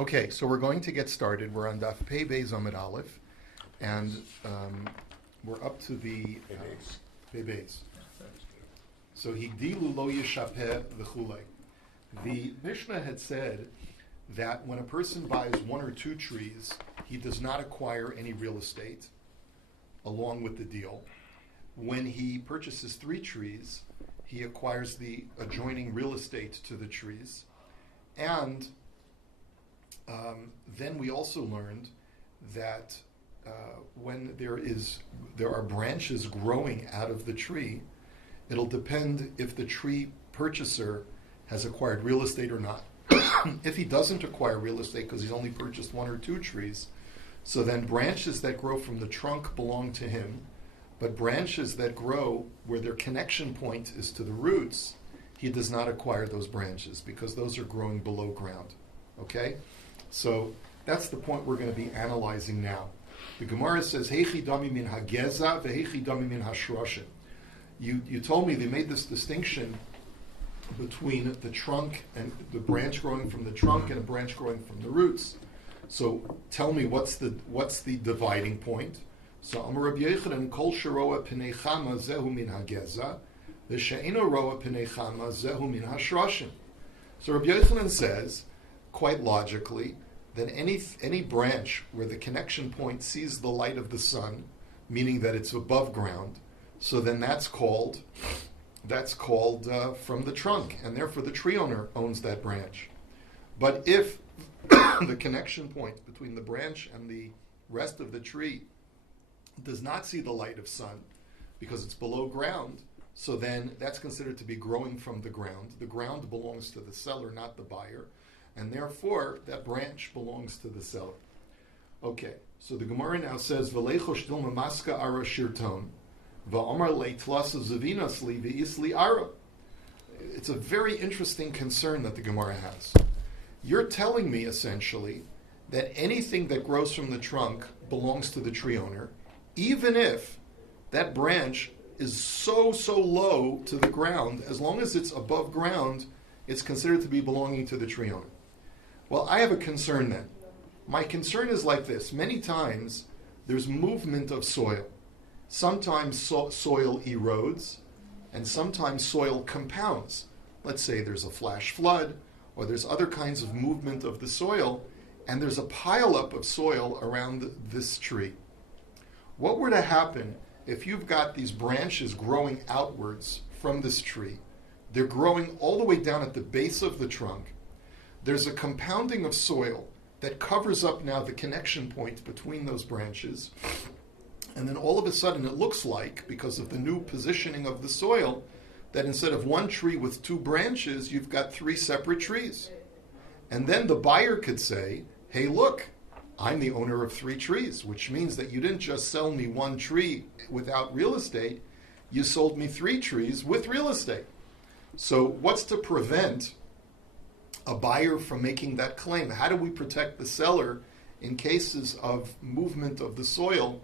Okay, so we're going to get started. We're on Daf Pei Beis Amud Aleph, and we're up to the Pei Beis. So Higdilu lo yishapeh v'chulei. The Mishnah had said that when a person buys one or two trees, he does not acquire any real estate along with the deal. When he purchases three trees, he acquires the adjoining real estate to the trees. And then we also learned that when there are branches growing out of the tree, it'll depend if the tree purchaser has acquired real estate or not. If he doesn't acquire real estate because he's only purchased one or two trees, so then branches that grow from the trunk belong to him, but branches that grow where their connection point is to the roots, he does not acquire those branches because those are growing below ground. Okay? So that's the point we're going to be analyzing now. The Gemara says, Heichi dami min hageza ve'heichi dami min hashroshin. You told me they made this distinction between the trunk and the branch growing from the trunk and a branch growing from the roots. So tell me what's the dividing point? So Amar Rabbi Yochanan kol sheroa pnei chama zehu min hageza v'she'eno roa pnei chama zehu min hashroshin. So Rabbi Yochanan says, quite logically, that any branch where the connection point sees the light of the sun, meaning that it's above ground, so then that's called from the trunk, and therefore the tree owner owns that branch. But if the connection point between the branch and the rest of the tree does not see the light of sun because it's below ground, so then that's considered to be growing from the ground. The ground belongs to the seller, not the buyer, and therefore that branch belongs to the seller. Okay, so the Gemara now says, V'leicho shtil mamaska ara shirton, v'omar leitlasa zavinas li v'isli ara. It's a very interesting concern that the Gemara has. You're telling me, essentially, that anything that grows from the trunk belongs to the tree owner, even if that branch is so low to the ground, as long as it's above ground, it's considered to be belonging to the tree owner. Well, I have a concern then. My concern is like this. Many times, there's movement of soil. Sometimes soil erodes, and sometimes soil compounds. Let's say there's a flash flood, or there's other kinds of movement of the soil, and there's a pileup of soil around this tree. What were to happen if you've got these branches growing outwards from this tree? They're growing all the way down at the base of the trunk. There's a compounding of soil that covers up now the connection point between those branches. And then all of a sudden it looks like, because of the new positioning of the soil, that instead of one tree with two branches, you've got three separate trees. And then the buyer could say, hey, look, I'm the owner of three trees, which means that you didn't just sell me one tree without real estate, you sold me three trees with real estate. So what's to prevent a buyer from making that claim? How do we protect the seller in cases of movement of the soil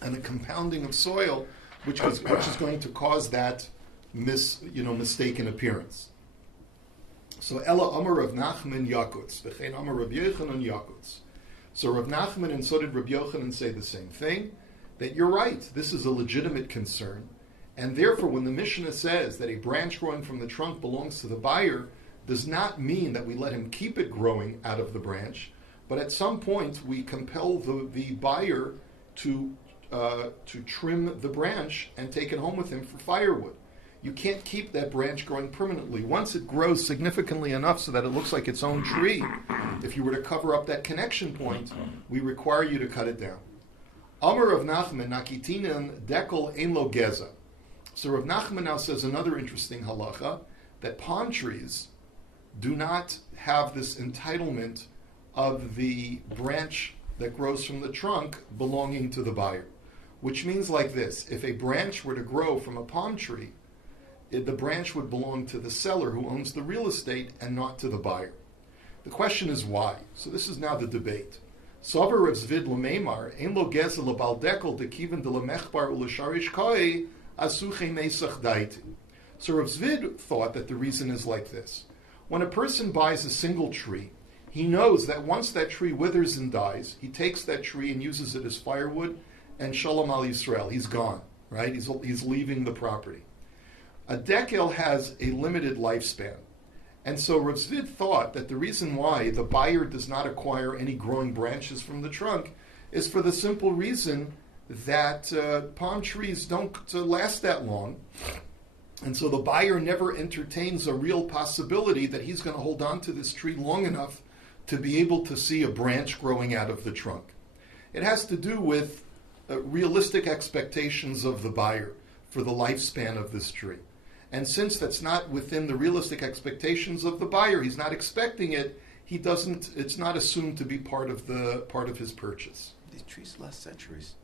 and a compounding of soil, which is going to cause that mistaken appearance? So Ella Amar Rav Nachman Yakutz, V'chein Amar Rav Yochanan Yakutz. So Rav Nachman and so did Rabbi Yochanan say the same thing, that you're right, this is a legitimate concern, and therefore when the Mishnah says that a branch growing from the trunk belongs to the buyer, does not mean that we let him keep it growing out of the branch, but at some point we compel the buyer to trim the branch and take it home with him for firewood. You can't keep that branch growing permanently. Once it grows significantly enough so that it looks like its own tree, if you were to cover up that connection point, we require you to cut it down. Amar Rav Nachman nakitinan dekel ein lo geza. So Rav Nachman now says another interesting halacha, that palm trees do not have this entitlement of the branch that grows from the trunk belonging to the buyer. Which means like this, if a branch were to grow from a palm tree, the branch would belong to the seller who owns the real estate and not to the buyer. The question is why? So this is now the debate. Sover Rav Zvid l'meimar, ein lo geza lebal dekel dekiven de lemechbar u'lesharish koi asuche mesach daiti. So Rav Zvid thought that the reason is like this. When a person buys a single tree, he knows that once that tree withers and dies, he takes that tree and uses it as firewood, and Shalom al Yisrael, he's gone, right? He's leaving the property. A dekel has a limited lifespan. And so Rav Zvid thought that the reason why the buyer does not acquire any growing branches from the trunk is for the simple reason that palm trees don't last that long. And so the buyer never entertains a real possibility that he's going to hold on to this tree long enough to be able to see a branch growing out of the trunk. It has to do with realistic expectations of the buyer for the lifespan of this tree. And since that's not within the realistic expectations of the buyer, he's not expecting it, it's not assumed to be part of his purchase. These trees last centuries.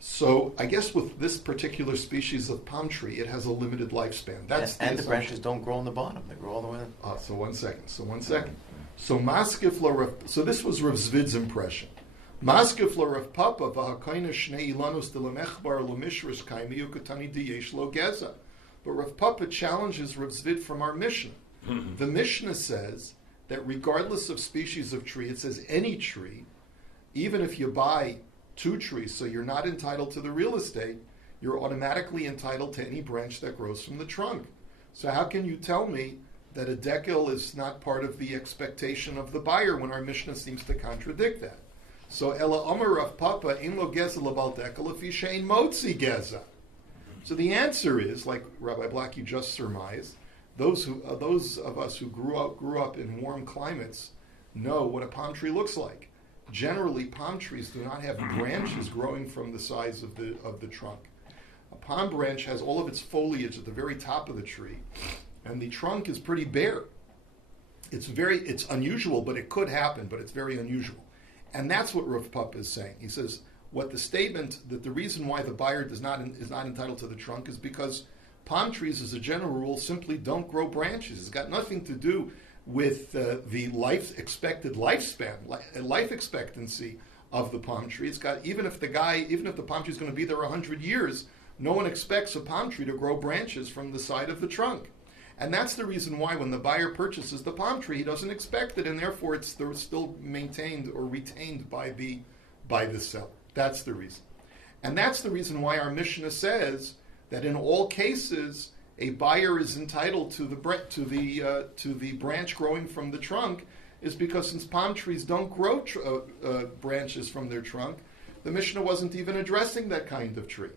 So I guess with this particular species of palm tree, it has a limited lifespan. And the branches don't grow on the bottom; they grow all the way up. So one second. So maskif la. So this was Rav Zvid's impression. Maskif la Rav Papa v'hakaina shnei ilanus de lemechbar lemishrish kaimi ukatani diyesh lo geza. But Rav Papa challenges Rav Zvid from our Mishnah. The Mishnah says that regardless of species of tree, it says any tree, even if you buy 2 trees, so you're not entitled to the real estate, you're automatically entitled to any branch that grows from the trunk. So how can you tell me that a dekel is not part of the expectation of the buyer when our Mishnah seems to contradict that? So Ela Omer Rav Papa in lo geza lebal dekel if shein motzi geza. So the answer is, like Rabbi Blackie just surmised, those of us who grew up in warm climates know what a palm tree looks like. Generally, palm trees do not have branches growing from the sides of the trunk. A palm branch has all of its foliage at the very top of the tree, and the trunk is pretty bare. It's unusual, but it could happen, but it's very unusual. And that's what Rav Papa is saying. He says what the statement that the reason why the buyer is not entitled to the trunk is because palm trees, as a general rule, simply don't grow branches. It's got nothing to do with the life expectancy of the palm tree. It's got even if the palm tree is going to be there 100 years, no one expects a palm tree to grow branches from the side of the trunk. And that's the reason why when the buyer purchases the palm tree, he doesn't expect it, and therefore it's still maintained or retained by the seller. That's the reason. And that's the reason why our Mishnah says that in all cases, a buyer is entitled to the branch growing from the trunk, is because since palm trees don't grow branches from their trunk, the Mishnah wasn't even addressing that kind of tree.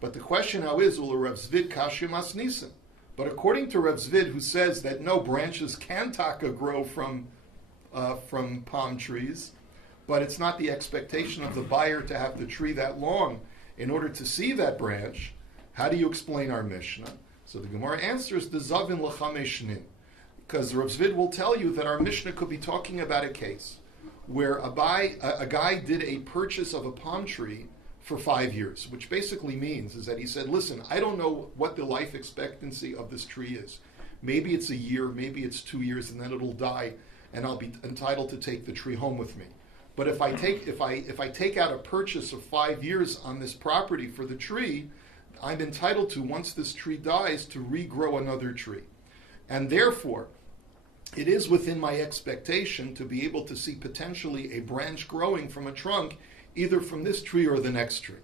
But the question now is, Ula Rav Zvid kashya masnisim. But according to Rav Zvid, who says that no branches can taka grow from palm trees, but it's not the expectation of the buyer to have the tree that long in order to see that branch, how do you explain our Mishnah? So the Gemara answers the Zavin L'chamei Shnin, because Rav Zvid will tell you that our Mishnah could be talking about a case where a guy did a purchase of a palm tree for 5 years, which basically means is that he said, listen, I don't know what the life expectancy of this tree is. Maybe it's a year, maybe it's 2 years, and then it'll die, and I'll be entitled to take the tree home with me. But if I take out a purchase of 5 years on this property for the tree, I'm entitled to, once this tree dies, to regrow another tree. And therefore, it is within my expectation to be able to see potentially a branch growing from a trunk, either from this tree or the next tree.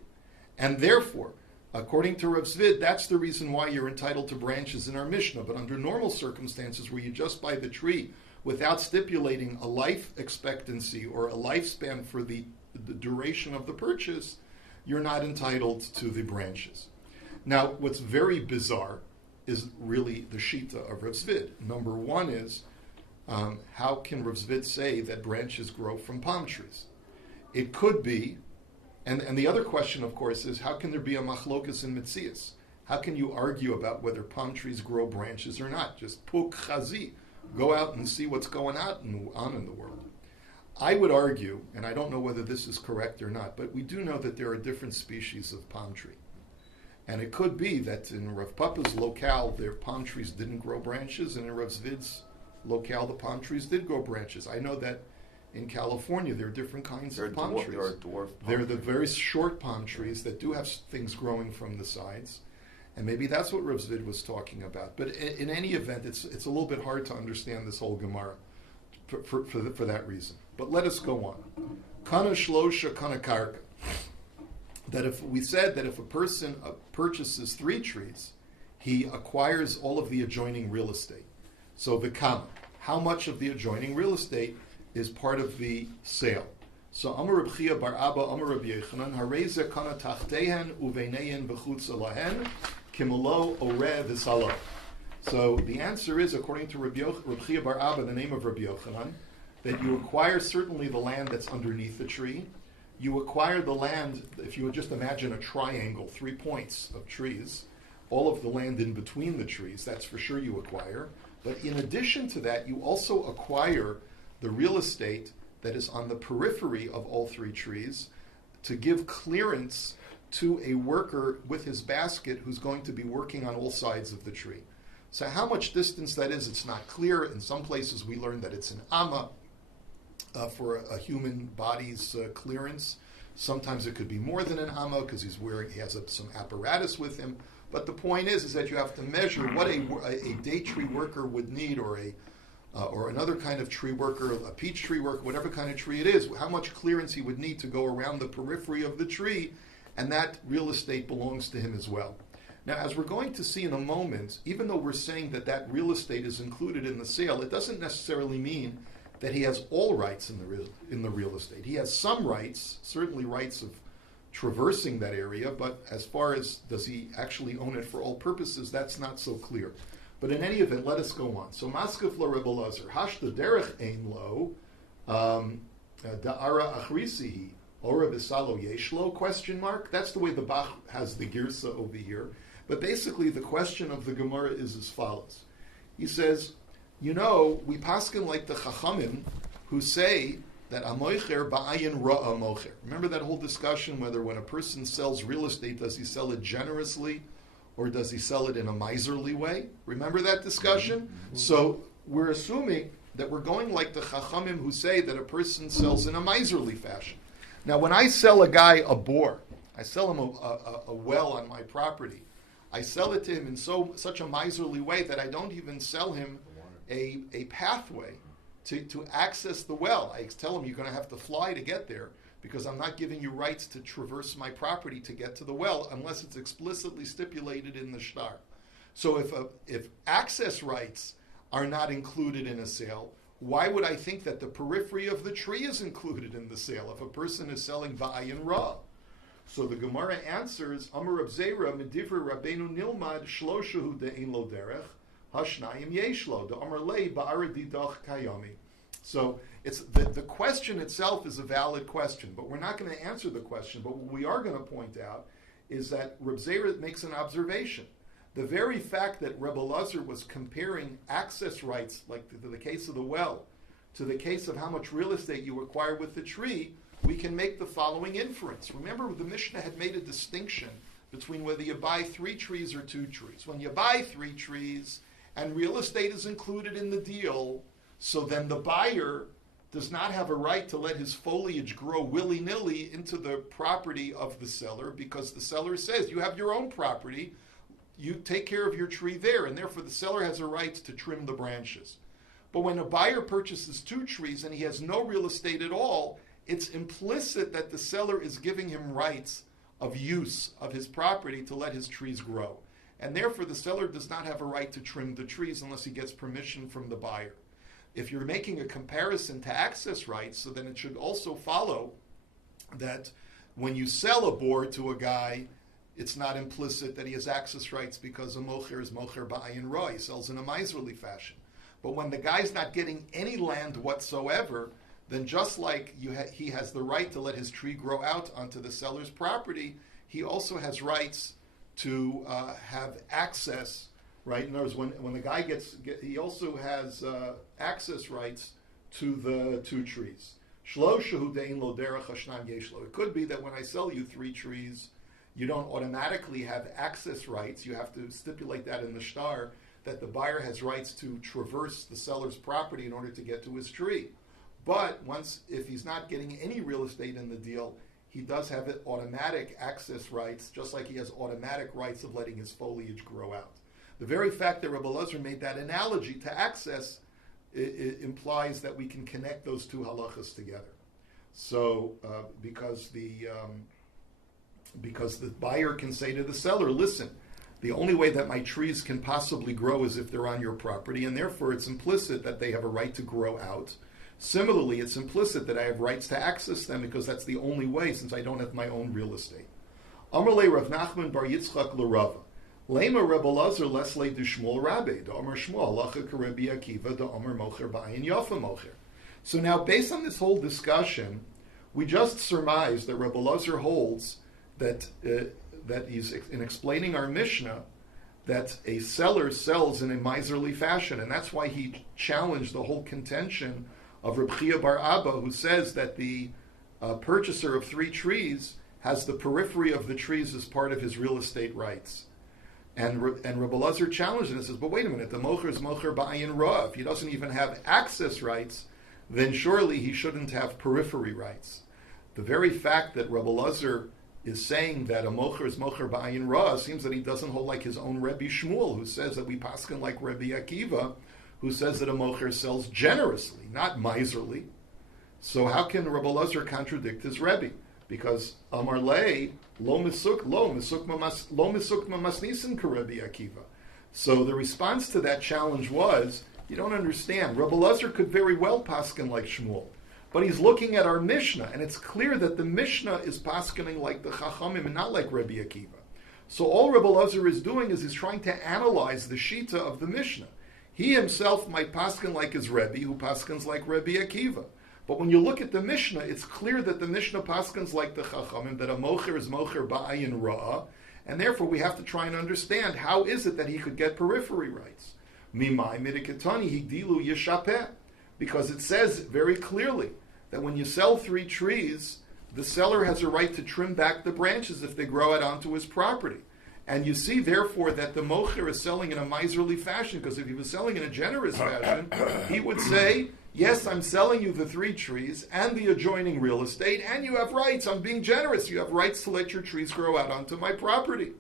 And therefore, according to Rav Zvid, that's the reason why you're entitled to branches in our Mishnah. But under normal circumstances, where you just buy the tree without stipulating a life expectancy or a lifespan for the duration of the purchase, you're not entitled to the branches. Now, what's very bizarre is really the shita of Rav Zvid. Number one is, how can Rav Zvid say that branches grow from palm trees? It could be, and the other question, of course, is how can there be a machlokas in Metzias? How can you argue about whether palm trees grow branches or not? Just puk chazi, go out and see what's going on in the world. I would argue, and I don't know whether this is correct or not, but we do know that there are different species of palm tree. And it could be that in Rav Papa's locale, their palm trees didn't grow branches, and in Rav Zvid's locale, the palm trees did grow branches. I know that in California, there are different kinds of palm trees. There are dwarf palm They're the very short palm trees that do have things growing from the sides. And maybe that's what Rav Zvid was talking about. But in any event, it's a little bit hard to understand this whole Gemara. for that reason. But let us go on. Kana shlosha kana karka. That if we said that if a person purchases 3 trees, he acquires all of the adjoining real estate. So vikama, how much of the adjoining real estate is part of the sale? So Amar Reb Chia bar Abba, Amar Reb Yochanan, hareze kana tachtehen uveineyen v'chutz lahen kimolo ore v'salo. So the answer is, according to Reb Chia bar Abba, the name of Reb Yochanan, that you acquire certainly the land that's underneath the tree. You acquire the land, if you would just imagine a triangle, 3 points of trees, all of the land in between the trees, that's for sure you acquire. But in addition to that, you also acquire the real estate that is on the periphery of all 3 trees to give clearance to a worker with his basket who's going to be working on all sides of the tree. So how much distance that is, it's not clear. In some places we learn that it's an amma for a human body's clearance. Sometimes it could be more than an amma because he has some apparatus with him. But the point is that you have to measure what a date tree worker would need, or another kind of tree worker, a peach tree worker, whatever kind of tree it is, how much clearance he would need to go around the periphery of the tree, and that real estate belongs to him as well. Now, as we're going to see in a moment, even though we're saying that that real estate is included in the sale, it doesn't necessarily mean that he has all rights in the real estate. He has some rights, certainly rights of traversing that area, but as far as does he actually own it for all purposes, that's not so clear. But in any event, let us go on. So Maskef lo Rebbe Lazar, hashta derech ein lo, da'ara achrisihi, ora v'salo yeshlo, question mark. That's the way the Bach has the girsa over here. But basically the question of the Gemara is as follows. He says, we paskin like the Chachamim who say that amoicher ba'ayin ra'a mocher. Remember that whole discussion whether when a person sells real estate, does he sell it generously or does he sell it in a miserly way? Remember that discussion? Mm-hmm. So we're assuming that we're going like the Chachamim who say that a person sells in a miserly fashion. Now when I sell a guy a bore, I sell him a well on my property, I sell it to him in such a miserly way that I don't even sell him a pathway to access the well. I tell him you're going to have to fly to get there because I'm not giving you rights to traverse my property to get to the well unless it's explicitly stipulated in the shtar. So if access rights are not included in a sale, why would I think that the periphery of the tree is included in the sale if a person is selling va'ayin ra? So the Gemara answers, Amar Reb Zera, Medivra Rabbeinu Nilmad, Shloshahu de'in lo derech, Hashnayim yeshlo, Amar lei ba'ara didach kayomi. So it's the question itself is a valid question, but we're not going to answer the question. But what we are going to point out is that Reb Zera makes an observation. The very fact that Rebbe Lazar was comparing access rights, like to the case of the well, to the case of how much real estate you acquire with the tree, we can make the following inference. Remember, the Mishnah had made a distinction between whether you buy 3 trees or 2 trees. When you buy 3 trees and real estate is included in the deal, so then the buyer does not have a right to let his foliage grow willy-nilly into the property of the seller because the seller says, you have your own property, you take care of your tree there, and therefore the seller has a right to trim the branches. But when a buyer purchases 2 trees and he has no real estate at all, it's implicit that the seller is giving him rights of use of his property to let his trees grow. And therefore the seller does not have a right to trim the trees unless he gets permission from the buyer. If you're making a comparison to access rights, so then it should also follow that when you sell a board to a guy, it's not implicit that he has access rights because a mocher is mocher ba'ayin ra. He sells in a miserly fashion. But when the guy's not getting any land whatsoever, then just like he has the right to let his tree grow out onto the seller's property, he also has rights to have access, right? In other words, when the guy he also has access rights to the 2 trees. It could be that when I sell you 3 trees, you don't automatically have access rights. You have to stipulate that in the shtar, that the buyer has rights to traverse the seller's property in order to get to his tree. But if he's not getting any real estate in the deal, he does have automatic access rights, just like he has automatic rights of letting his foliage grow out. The very fact that Rebbe Lazar made that analogy to access it implies that we can connect those two halachas together. So because the buyer can say to the seller, listen, the only way that my trees can possibly grow is if they're on your property, and therefore it's implicit that they have a right to grow out. Similarly, it's implicit that I have rights to access them because that's the only way, since I don't have my own real estate. Amarle Rav Nachman bar Yitzchak l'Rava. Lema Rebbe Lazar lesle du Shmuel Rabbi. Da Amar Shmuel halacha k'Rebbe Akiva. Da Amar mocher ba'ayin yafa mocher. So now, based on this whole discussion, we just surmise that Rebbe Lazar holds that that he's in explaining our Mishnah that a seller sells in a miserly fashion, and that's why he challenged the whole contention of Reb Chia bar Abba, who says that the purchaser of 3 trees has the periphery of the trees as part of his real estate rights. And Rebbe Lazar challenged it and says, but wait a minute, the mocher is mocher ba'ayin ra. If he doesn't even have access rights, then surely he shouldn't have periphery rights. The very fact that Rebbe Lazar is saying that a mocher is mocher ba'ayin ra seems that he doesn't hold like his own Rebbe Shmuel, who says that we paskin like Rebbe Akiva, who says that a mocher sells generously, not miserly. So how can Rebbe Lazar contradict his Rebbe? Because Amar Lei lo misuk mamasnisin kaRebbe Akiva. So the response to that challenge was, you don't understand. Rebbe Lazar could very well paskin like Shmuel, but he's looking at our Mishnah, and it's clear that the Mishnah is paskining like the Chachamim and not like Rebbe Akiva. So all Rebbe Lazar is doing is he's trying to analyze the Shita of the Mishnah. He himself might paskin like his Rebbe, who paskins like Rebbe Akiva. But when you look at the Mishnah, it's clear that the Mishnah paskins like the Chachamim, that a mocher is mocher ba'ayin ra, and therefore we have to try and understand how is it that he could get periphery rights. Mimai midikatani higdilu yishapeh, because it says very clearly that when you sell 3 trees, the seller has a right to trim back the branches if they grow out onto his property. And you see, therefore, that the mocher is selling in a miserly fashion, because if he was selling in a generous fashion, he would say, yes, I'm selling you the 3 trees and the adjoining real estate, and you have rights. I'm being generous. You have rights to let your trees grow out onto my property.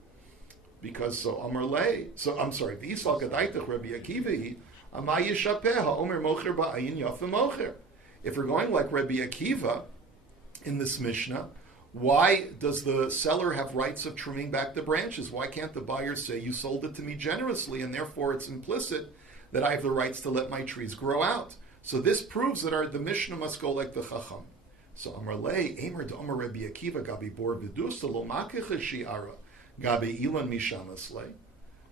Because so Amar Lei, so I'm sorry, V'Yisal Gadaitach Rabbi Akiva, Amay Yishapeh Omer Mocher Ba'ayin Yafa Mocher. If we're going like Rabbi Akiva in this Mishnah, why does the seller have rights of trimming back the branches? Why can't the buyer say, you sold it to me generously, and therefore it's implicit that I have the rights to let my trees grow out? So this proves that the Mishnah must go like the Chacham. So Amar Lei, Emer D'Amar Rabbi Akiva, Gabi Bor V'Dusa, Lo Makecha Shi'ara, Gabi Ilan Mishamas Lei.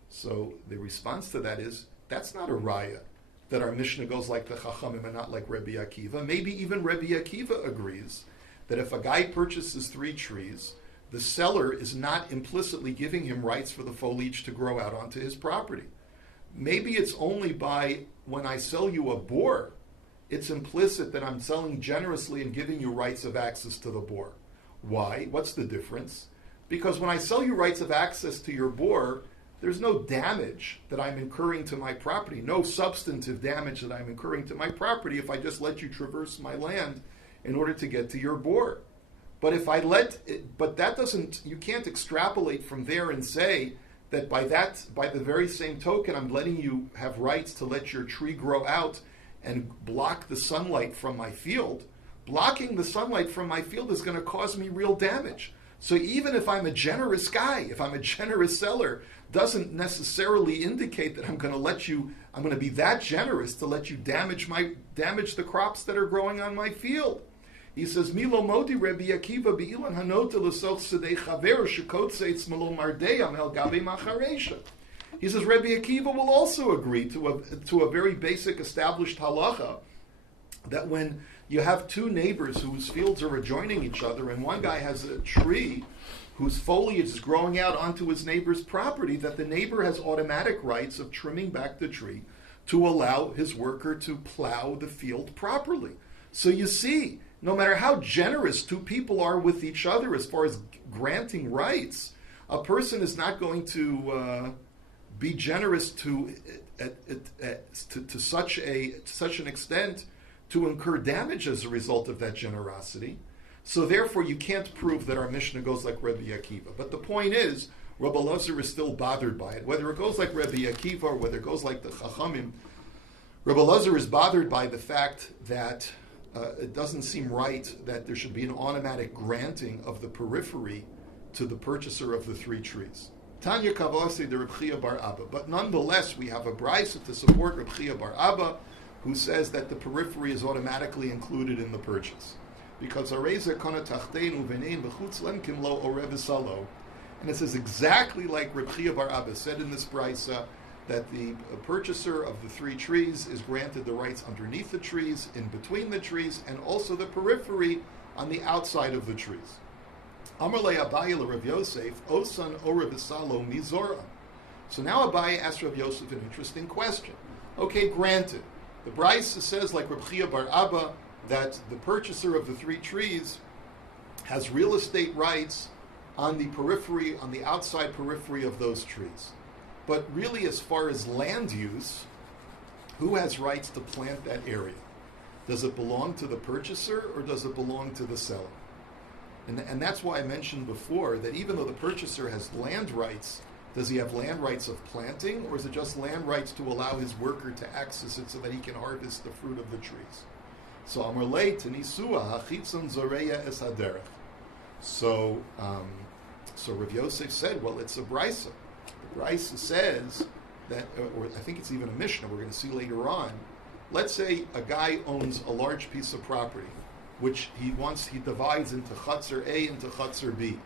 So the response to that is, that's not a raya, that our Mishnah goes like the Chachamim and not like Rabbi Akiva. Maybe even Rabbi Akiva agrees that if a guy purchases 3 trees, the seller is not implicitly giving him rights for the foliage to grow out onto his property. Maybe it's only by when I sell you a boar, it's implicit that I'm selling generously and giving you rights of access to the boar. Why? What's the difference? Because when I sell you rights of access to your boar, there's no damage that I'm incurring to my property, no substantive damage that I'm incurring to my property if I just let you traverse my land in order to get to your boar. But if I but that doesn't, you can't extrapolate from there and say that by the very same token, I'm letting you have rights to let your tree grow out and block the sunlight from my field. Blocking the sunlight from my field is going to cause me real damage. So even if I'm a generous guy, if I'm a generous seller, doesn't necessarily indicate that I'm going to be that generous to let you damage the crops that are growing on my field. He says, Milo modi Rabbi Akiva be'ilan hanota l'soch sedei chaver shekotzeitz malo mardeyam el gabe macharesha. He says Rabbi Akiva will also agree to a very basic established halacha that when you have 2 neighbors whose fields are adjoining each other, and one guy has a tree whose foliage is growing out onto his neighbor's property, that the neighbor has automatic rights of trimming back the tree to allow his worker to plow the field properly. So you see, no matter how generous 2 people are with each other as far as granting rights, a person is not going to be generous to such an extent to incur damage as a result of that generosity. So therefore, you can't prove that our Mishnah goes like Rebbe Akiva. But the point is, Rabbi Lazar is still bothered by it. Whether it goes like Rebbe Akiva or whether it goes like the Chachamim, Rabbi Elazar is bothered by the fact that it doesn't seem right that there should be an automatic granting of the periphery to the purchaser of the three trees. Tanya Kavasi de Reb Chia bar Abba. But nonetheless, we have a brisa to support Reb Chia bar Abba, who says that the periphery is automatically included in the purchase. Because Areza Kana Tachtein Uvenein B'chutz Lem Kimlo Orev Salo. And it says exactly like Reb Chia bar Abba said in this brisa, that the purchaser of the three trees is granted the rights underneath the trees, in between the trees, and also the periphery on the outside of the trees. Amarle Abaye Rav Yosef, Osan Ora V'Salo Mizora. So now Abaye asks Rav Yosef an interesting question. Okay, granted, the brisa says, like Reb Chia bar Abba, that the purchaser of the three trees has real estate rights on the periphery, on the outside periphery of those trees. But really, as far as land use, who has rights to plant that area? Does it belong to the purchaser or does it belong to the seller? And that's why I mentioned before that even though the purchaser has land rights, does he have land rights of planting, or is it just land rights to allow his worker to access it so that he can harvest the fruit of the trees? So Amar lei tenisua hachitzon zoreya es haderech. So Rav Yosef said, well, it's a brisa. The brisa says that, or I think it's even a Mishnah we're going to see later on. Let's say a guy owns a large piece of property, which he divides into Chatzar A into Chatzar B.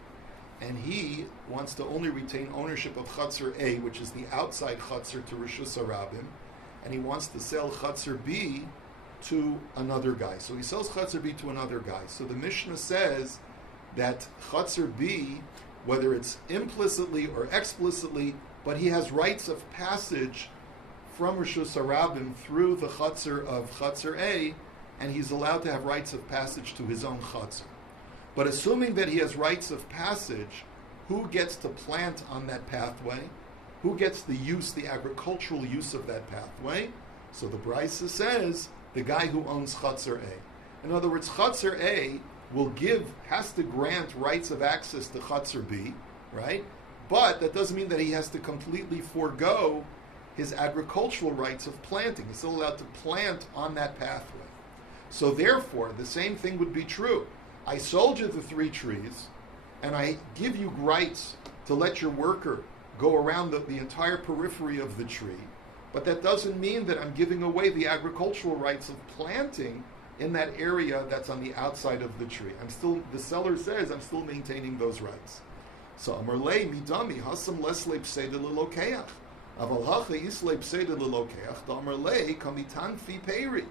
And he wants to only retain ownership of Chatzar A, which is the outside Chatzar, to Rishus Harabim, and he wants to sell Chatzar B to another guy. So he sells Chatzar B to another guy. So the Mishnah says that Chatzar B, whether it's implicitly or explicitly, but he has rights of passage from Rishus Harabim through the Chatzar of Chatzar A, and he's allowed to have rights of passage to his own Chatzar. But assuming that he has rights of passage, who gets to plant on that pathway? Who gets the use, the agricultural use of that pathway? So the brisa says, the guy who owns Chatzar A. In other words, Chatzar A has to grant rights of access to Chatzar B, right? But that doesn't mean that he has to completely forego his agricultural rights of planting. He's still allowed to plant on that pathway. So therefore, the same thing would be true. I sold you the three trees, and I give you rights to let your worker go around the entire periphery of the tree, but that doesn't mean that I'm giving away the agricultural rights of planting in that area that's on the outside of the tree. The seller says, I'm still maintaining those rights. So Amarlei midami hasam lesle pseda lelokeach. Aval hacha isle pseda lelokeach. Amarlei kamitan fi peri.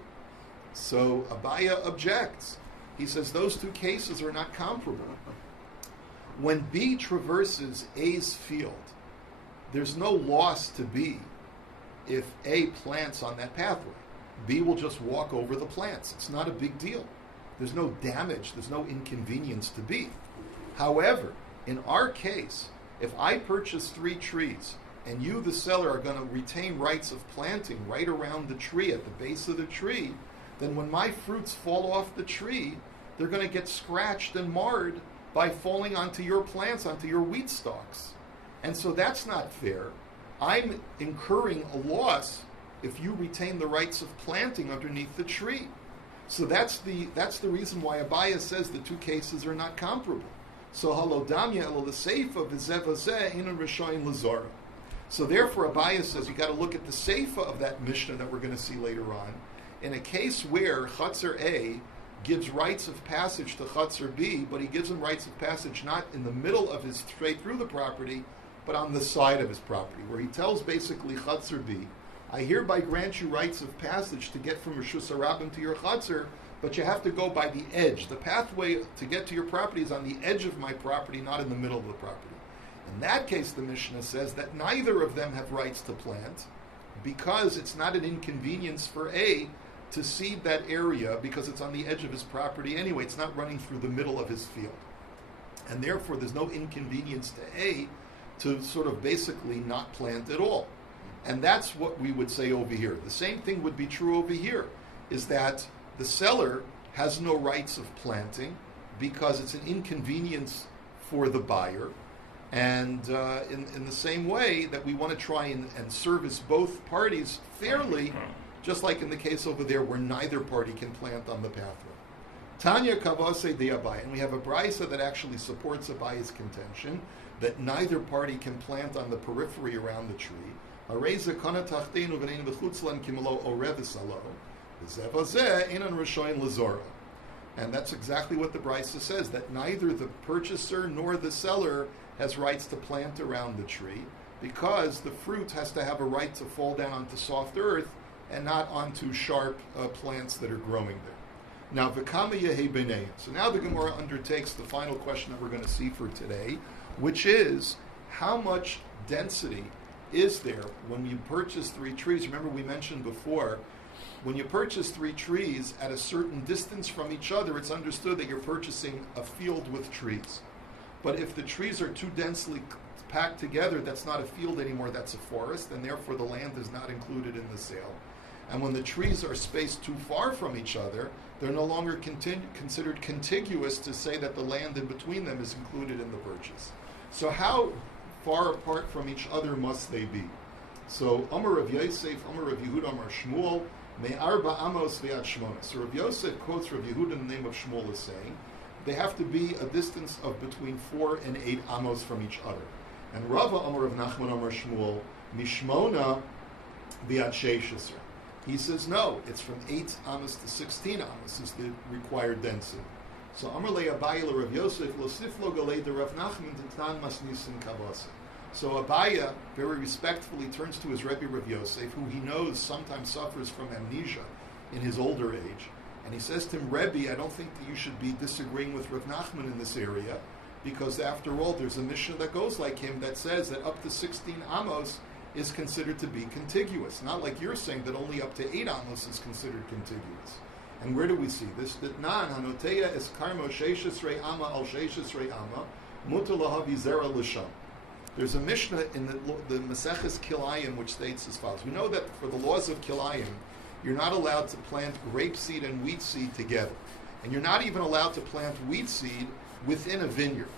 So Abaya objects. He says those two cases are not comparable. When B traverses A's field, there's no loss to B if A plants on that pathway. B will just walk over the plants. It's not a big deal. There's no damage, there's no inconvenience to B. However, in our case, if I purchase three trees and you, the seller, are going to retain rights of planting right around the tree, at the base of the tree, then when my fruits fall off the tree, they're going to get scratched and marred by falling onto your plants, onto your wheat stalks. And so that's not fair. I'm incurring a loss if you retain the rights of planting underneath the tree. So that's the reason why Abaya says the two cases are not comparable. So halodamya elo l'seifa v'zevazeh inon rishayin l'zora. So therefore Abaya says you got to look at the seifa of that Mishnah that we're going to see later on. In a case where Chatzar A gives rights of passage to Chatzar B, but he gives him rights of passage not in the middle of his straight through the property, but on the side of his property, where he tells basically Chatzar B, I hereby grant you rights of passage to get from Rishus Harabim to your Chatzar, but you have to go by the edge. The pathway to get to your property is on the edge of my property, not in the middle of the property. In that case, the Mishnah says that neither of them have rights to plant, because it's not an inconvenience for A to seed that area, because it's on the edge of his property anyway. It's not running through the middle of his field. And therefore, there's no inconvenience to A to sort of basically not plant at all. And that's what we would say over here. The same thing would be true over here, is that the seller has no rights of planting because it's an inconvenience for the buyer. And in the same way that we want to try and service both parties fairly, just like in the case over there where neither party can plant on the pathway. Tanya Kavase de Abai, and we have a brisa that actually supports Abai's contention that neither party can plant on the periphery around the tree. Areza kana tachtenu v'nein v'chutzlan kimelo orev v'salo, v'zev hazeh einan rishoyin l'zora. And that's exactly what the brisa says, that neither the purchaser nor the seller has rights to plant around the tree, because the fruit has to have a right to fall down onto soft earth and not onto sharp plants that are growing there. Now, v'kama yehi b'nei. So now the Gemara undertakes the final question that we're going to see for today, which is, how much density is there when you purchase 3 trees? Remember, we mentioned before, when you purchase 3 trees at a certain distance from each other, it's understood that you're purchasing a field with trees. But if the trees are too densely packed together, that's not a field anymore, that's a forest, and therefore the land is not included in the sale. And when the trees are spaced too far from each other, they're no longer considered contiguous to say that the land in between them is included in the purchase. So how far apart from each other must they be? So Amar Rav Yosef, Amar Rav Yehuda, Amar Shmuel, Me'arba amos ve'ad shmona. So Rav Yosef quotes Rav Yehuda in the name of Shmuel as saying, they have to be a distance of between 4 and 8 amos from each other. And Rava Amar Rav Nachman Amar Shmuel, Mishmona ve'ad sheishaser. He says no, it's from 8 amos to 16 amos is the required density. So Amar le Abaye le Rav Yosef lo siflo galei de Rav Nachman t'tan masnisin kavase. So Abaya very respectfully turns to his Rebbe Rav Yosef, who he knows sometimes suffers from amnesia in his older age, and he says to him, Rebbe, I don't think that you should be disagreeing with Rav Nachman in this area, because after all, there's a Mishnah that goes like him that says that up to 16 amos is considered to be contiguous. Not like you're saying that only up to 8 amos is considered contiguous. And where do we see this? That nan hanoteya is karmo sheishes rei ama al sheishes rei ama mutar lahavi zera l'sham. There's a Mishnah in the Maseches Kilayim which states as follows. We know that for the laws of Kilayim, you're not allowed to plant grapeseed and wheat seed together. And you're not even allowed to plant wheat seed within a vineyard.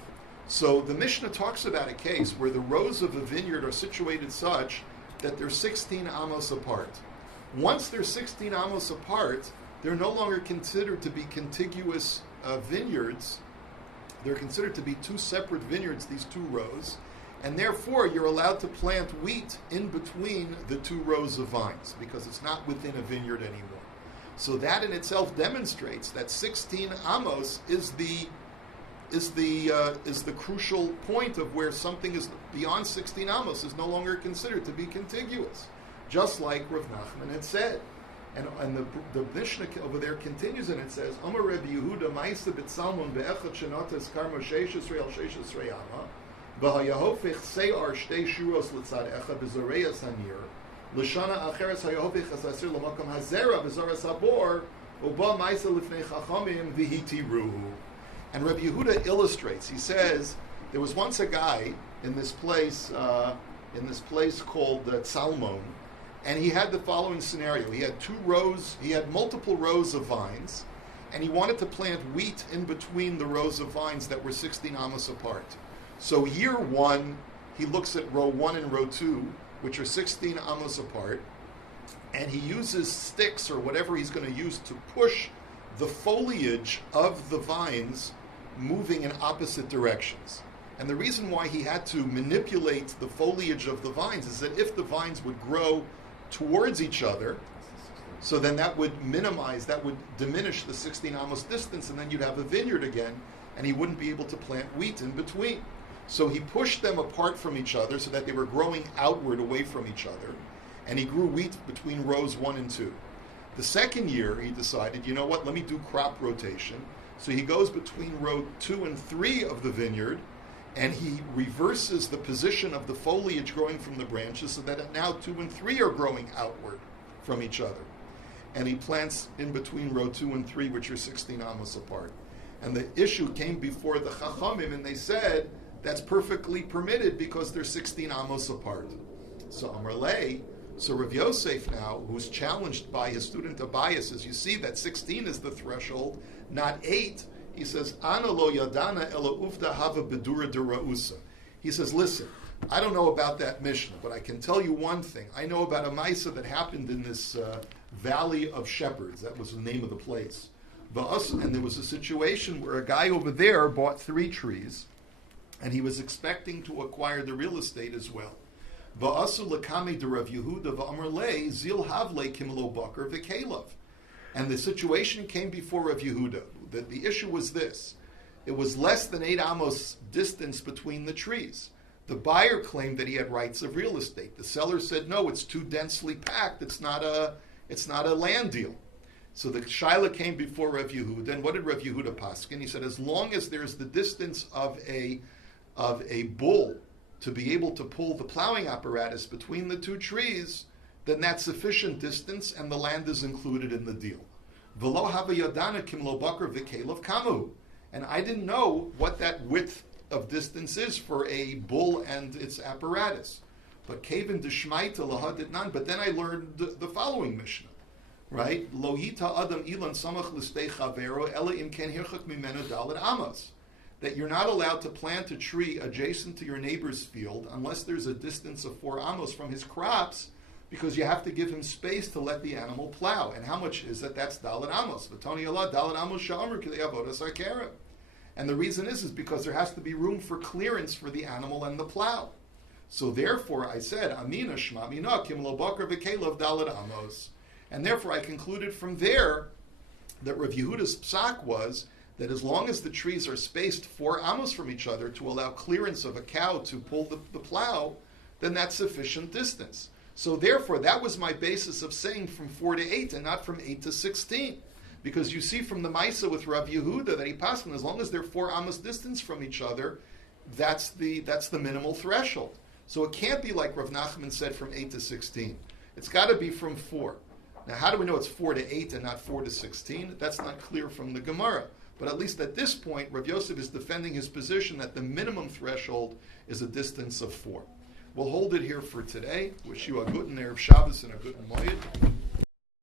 So the Mishnah talks about a case where the rows of a vineyard are situated such that they're 16 amos apart. Once they're 16 amos apart, they're no longer considered to be contiguous vineyards. They're considered to be 2 separate vineyards, these 2 rows. And therefore, you're allowed to plant wheat in between the 2 rows of vines because it's not within a vineyard anymore. So that in itself demonstrates that 16 amos is the crucial point of where something is beyond 16 amos is no longer considered to be contiguous, just like Rav Nachman had said. And the Mishnah over there continues and it says, Amar Rebbe Yehuda Ma'isa b'Tzalmon be'echad shenotes karmo sheishes rei al sheishes rei ama v'hayahofich sei'ar shtei shuros l'tzad echad b'zoreya sanir l'shana acheres hayahofich asasir l'makam hazera b'zoras habor uba Ma'isa l'fnei chachamim v'hitiruhu. And Rabbi Yehuda illustrates. He says there was once a guy in this place called Tzalmon, and he had the following scenario. He had 2 rows. He had multiple rows of vines, and he wanted to plant wheat in between the rows of vines that were 16 amos apart. So year 1, he looks at row 1 and row 2, which are 16 amos apart, and he uses sticks or whatever he's going to use to push the foliage of the vines moving in opposite directions. And the reason why he had to manipulate the foliage of the vines is that if the vines would grow towards each other, so then that would diminish the 16 amos distance, and then you'd have a vineyard again, and he wouldn't be able to plant wheat in between. So he pushed them apart from each other so that they were growing outward away from each other, and he grew wheat between rows 1 and 2. The second year, he decided, you know what, let me do crop rotation. So he goes between row 2 and 3 of the vineyard, and he reverses the position of the foliage growing from the branches so that now 2 and 3 are growing outward from each other. And he plants in between row 2 and 3, which are 16 amos apart. And the issue came before the Chachamim, and they said, that's perfectly permitted because they're 16 amos apart. So Amar Lei, so Rav Yosef now, who's challenged by his student Abaye, says, you see that 16 is the threshold, not 8. He says, Ana lo yadana ela ufta hava bedura de ra'usa. He says, listen, I don't know about that Mishnah, but I can tell you one thing. I know about a Maisa that happened in this Valley of Shepherds. That was the name of the place. And there was a situation where a guy over there bought 3 trees, and he was expecting to acquire the real estate as well. Va'asu lekame de Rav Yehuda va'amar le zil havle kimlo bakar v'kelev. And the situation came before Rav Yehuda. The issue was this. It was less than 8 amos distance between the trees. The buyer claimed that he had rights of real estate. The seller said, no, it's too densely packed. It's not a land deal. So the shaila came before Rav Yehuda, and what did Rav Yehuda paskin? He said, as long as there's the distance of a bull to be able to pull the plowing apparatus between the 2 trees, then that's sufficient distance, and the land is included in the deal. V'lo hava yadana kimlo bakar v'kelev kamu. And I didn't know what that width of distance is for a bull and its apparatus. But Kevin Deshmaita lahaditnan. But then I learned the following Mishnah, right? Lohita adam ilan samach l'stei chavero ela im ken hirchak mimenu dalet amas. That you're not allowed to plant a tree adjacent to your neighbor's field unless there's a distance of 4 amos from his crops, because you have to give him space to let the animal plow. And how much is that? That's dalet amos. V'toni Allah dalet amos sha'amr k'lei avodas ha'kerem. And the reason is because there has to be room for clearance for the animal and the plow. So therefore, I said, Amina Shma Mina Kim Lo Bakar V'Kelev Dalet Amos. And therefore, I concluded from there that Rav Yehuda's psak was that as long as the trees are spaced 4 amos from each other to allow clearance of a cow to pull the plow, then that's sufficient distance. So therefore, that was my basis of saying from 4 to 8 and not from 8 to 16. Because you see from the Maisa with Rav Yehuda that he passed, as long as they're 4 amos distance from each other, that's the minimal threshold. So it can't be like Rav Nachman said from 8 to 16. It's got to be from 4. Now, how do we know it's 4 to 8 and not 4 to 16? That's not clear from the Gemara. But at least at this point, Rav Yosef is defending his position that the minimum threshold is a distance of 4. We'll hold it here for today. Wish you a good Erev Shabbos and a good Moed.